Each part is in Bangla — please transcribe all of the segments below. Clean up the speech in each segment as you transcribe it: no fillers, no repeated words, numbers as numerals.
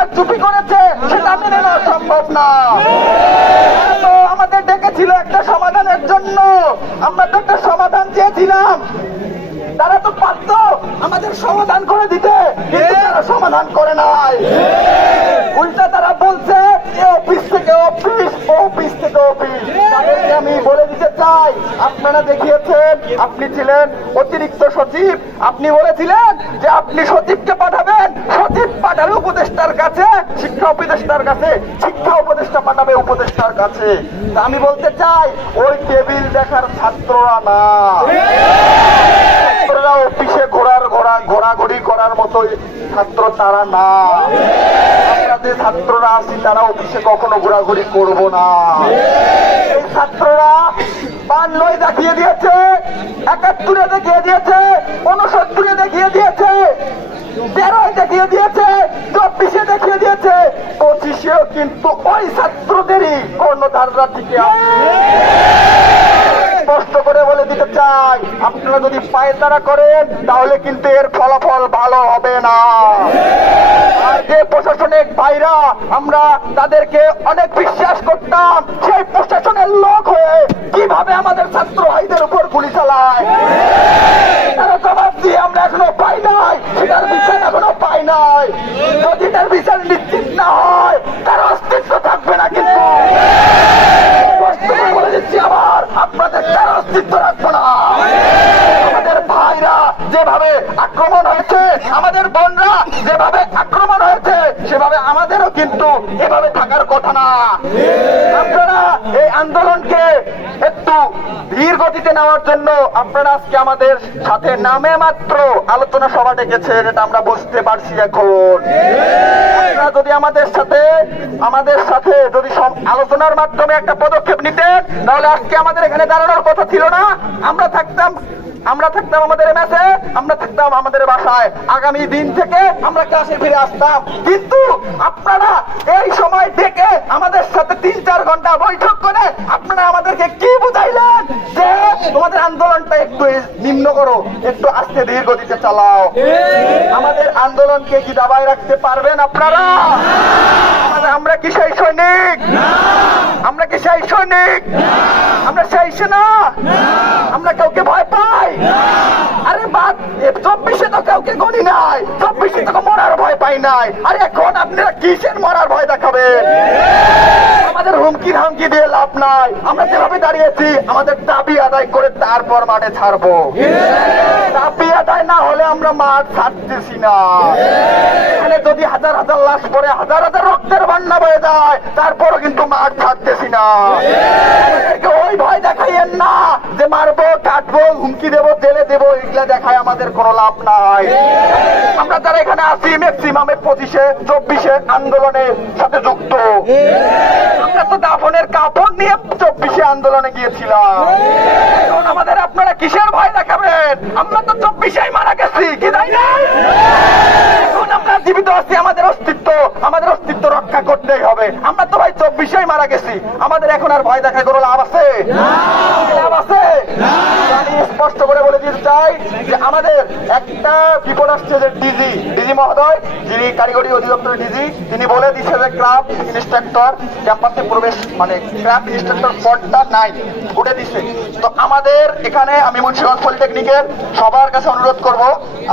কার চুপি করেছে সেটা মেনে নেওয়া সম্ভব না। তো আমাদের ডেকেছিল একটা সমাধানের জন্য, আমরা তো একটা সমাধান চেয়েছিলাম, তারা তো পারত আমাদের সমাধান করে দিতে, কিন্তু তারা সমাধান করে নাই। উল্টা তারা বলছে অফিস থেকে অফিস, অফিস থেকে অফিস। তাদেরকে আমি বলে দিতে চাই, আপনারা দেখিয়েছেন আপনি ছিলেন অতিরিক্ত সচিব, আপনি বলেছিলেন যে আপনি সচিবকে পাঠাবেন, সচিব পাঠাবে উপদেষ্টার কাছে, শিক্ষা উপদেষ্টার কাছে, শিক্ষা উপদেষ্টা পাঠাবে উপদেষ্টার কাছে। তা আমি বলতে চাই ওই টেবিল দেখার ছাত্ররা না, ছাত্ররা অফিসে ঘোরাঘুরি করার মতো ছাত্র তারা না। আমরা যে ছাত্ররা আছি তারা অফিসে কখনো ঘোরাঘুরি করব না। এই ছাত্ররা 52 দেখিয়ে দিয়েছে, 71 দেখিয়ে দিয়েছে, 69 দেখিয়ে দিয়েছে, 13 দেখিয়ে দিয়েছে, 24 দেখিয়ে দিয়েছে, 25-এও কিন্তু ওই ছাত্রদেরই কর্ণধাররা থেকে স্পষ্ট করে বলে দিতে চাই, আপনারা যদি পায়তারা করেন তাহলে কিন্তু এর ফলাফল ভালো হবে না। আর যে প্রশাসনিক ভাইরা আমরা তাদেরকে অনেক বিশ্বাস করতাম, সেই প্রশাসনের লোক হয়ে কিভাবে আমাদের ছাত্র ভাইদের উপর গুলি চালায়, তারা জবাব দিয়ে আমরা এখনো পাই নাই, সেটার বিচার এখনো পাই নাই। যদি তার বিচার নিশ্চিত না হয় তার অস্তিত্ব থাকবে না। কিন্তু বলে দিচ্ছি আবার, আপনাদের তার অস্তিত্ব রাখবো না। আমাদের ভাইরা যেভাবে আক্রমণ হয়েছে, আমাদের বোনরা যেভাবে আক্রমণ হয়েছে, সেভাবে আমাদেরও কিন্তু এভাবে থাকার কথা না। আপনারা এই আন্দোলনকে একটু ধীর গতিতে নেওয়ার জন্য আপনারা আজকে আমাদের সাথে নামে মাত্র আলোচনা সভা ডেকেছেন, এটা আমরা বুঝতে পারছি। এখন আপনারা যদি আমাদের সাথে যদি আলোচনার মাধ্যমে একটা পদক্ষেপ নিতেন, তাহলে আজকে আমাদের এখানে দাঁড়ানোর কথা ছিল না। আমরা থাকতাম আমাদের মেসে, আমরা থাকতাম আমাদের বাসায়, আগামী দিন থেকে আমরা ক্লাসে ফিরে আসতাম। কিন্তু আপনারা এই সময় ডেকে আমাদের সাথে 3-4 ঘন্টা বৈঠক করে আপনারা আমাদেরকে কি বুঝাইলেন যে তোমাদের আন্দোলনটা একটু নিম্ন করো, একটু আস্তে ধীর গতিতে চালাও। আমাদের আন্দোলনকে কি দাবায় রাখতে পারবেন আপনারা? আমরা কি সেই সৈনিক? আমরা কি সেই সৈনিক? আমরা সেই সেনা? আমরা কাউকে ভয় পাই? আরে বাদ, 24-এ তো কাউকে গণি নাই, 24-এ তো মরার ভয় পাই নাই। আরে এখন আপনারা কিসের মরার ভয় দেখাবেন? আমাদের হুমকি ধামকি দিয়ে লাভ নাই। আমরা যেভাবে দাঁড়িয়েছি আমাদের দাবি আদায় করে তারপর মাঠে ছাড়বো। দাবি আদায় না হলে আমরা মাঠ ছাড়তেছি না। এখানে যদি হাজার হাজার লাশ পড়ে, হাজার হাজার রক্তের বন্যা বয়ে যায়, তারপরও কিন্তু মাঠ ছাড়তেছি না। ওই ভয় দেখাইয়েন না যে মারবো, কাটবো, হুমকি দেবো, জেলে দেবো, এগুলা দেখায় আমাদের কোনো লাভ নাই। আমরা যারা এখানে আছি ম্যাক্সিমামে 25-এ আন্দোলনের সাথে যুক্ত। আমরা তো দাফনের কাপড় নিয়ে 24-এ আন্দোলনে গিয়েছিলাম। এখন আমাদের আপনারা কিসের ভয় দেখাবেন? আমরা তো 24-এই মারা গেছি, কি তাই না? এখন আমরা জীবিত আছি, আমাদের অস্তিত্ব রক্ষা করতেই হবে। আমরা তো ভাই 24-এই মারা গেছি, আমাদের এখন আর ভয় দেখায় কোনো লাভ আছে? লাভ আছে? আমি স্পষ্ট করে বলে দিতে চাই যে আমাদের একটা বিপদ আসছে, যে ডিজি মহোদয়, যিনি কারিগরি অধিদপ্তরের ডিজি, তিনি বলে দিচ্ছে যে ক্রাফট ইনস্ট্রাক্টর ক্যাম্পাসে প্রবেশ, মানে ক্রাফট ইনস্ট্রাক্টর পদটা নাই, উঠে দিচ্ছে। তো আমাদের এখানে আমি মুন্সিগঞ্জ পলিটেকনিকের সবার কাছে অনুরোধ করব,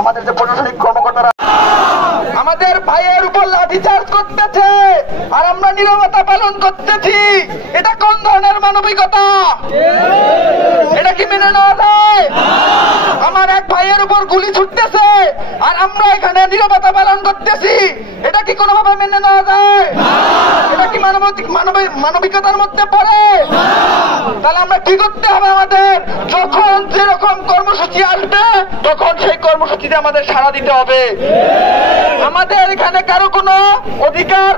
আমাদের যে প্রশাসনিক কর্মকর্তারা আমাদের ভাইয়ের উপর লাঠিচার্জ করতেছে আর আমরা নীরবতা পালন করতেছি, এটা কোন ধরনের মানবিকতা? এটা কি মেনে নেওয়া যায়? আমার এক ভাইয়ের উপর গুলি ছুটতেছে আর আমরা এখানে নীরবতা পালন করতেছি, এটা কি কোনোভাবে মেনে নেওয়া যায়? এটা কি মানবিকতার মধ্যে পড়ে? তাহলে আমরা কি করতে হবে? আমাদের যখন যেরকম কর্মসূচি আসবে তখন সেই কর্মসূচিতে আমাদের সাড়া দিতে হবে। আমাদের এখানে কারো কোনো অধিকার,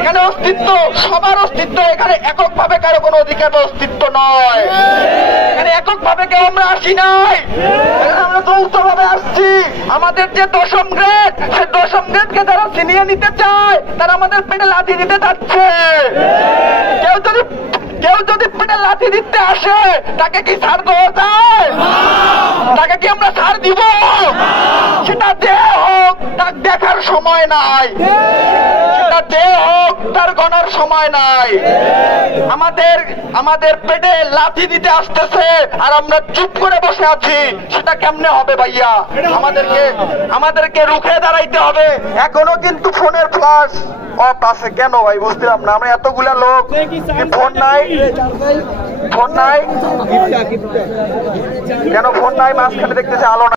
এখানে অস্তিত্ব, সবার অস্তিত্ব, এখানে এককভাবে কারো কোনো অধিকার অস্তিত্ব নয়। এখানে এককভাবে কেউ আমরা আসি নাই, আমরা যৌথ ভাবে আসছি। আমাদের যে 10ম গ্রেড, সে 10ম গ্রেডকে যারা ছিনিয়ে নিতে চায় তারা আমাদের পেটে লাথি দিতে যাচ্ছে। কেউ যদি পেটে লাথি দিতে আসে তাকে কি ছাড় দেওয়া যায়? তাকে কি আমরা ছাড় দিব? সেটা যে হোক, তার দেখার সময় নাই, সেটা যে হোক তার গণার সময় নাই। আমাদের পেটে লাথি দিতে আসতেছে আর আমরা চুপ করে বসে আছি, সেটা কেমনে হবে ভাইয়া? আমাদেরকে রুখে দাঁড়াইতে হবে। এখনো কিন্তু ফোনের ফ্লাশ অফ আছে কেন ভাই বুঝলাম না। আমরা এতগুলা লোক, ফোন নাই কেন? ফোন নাই, মাঝখানে দেখতেছে আলো নাই।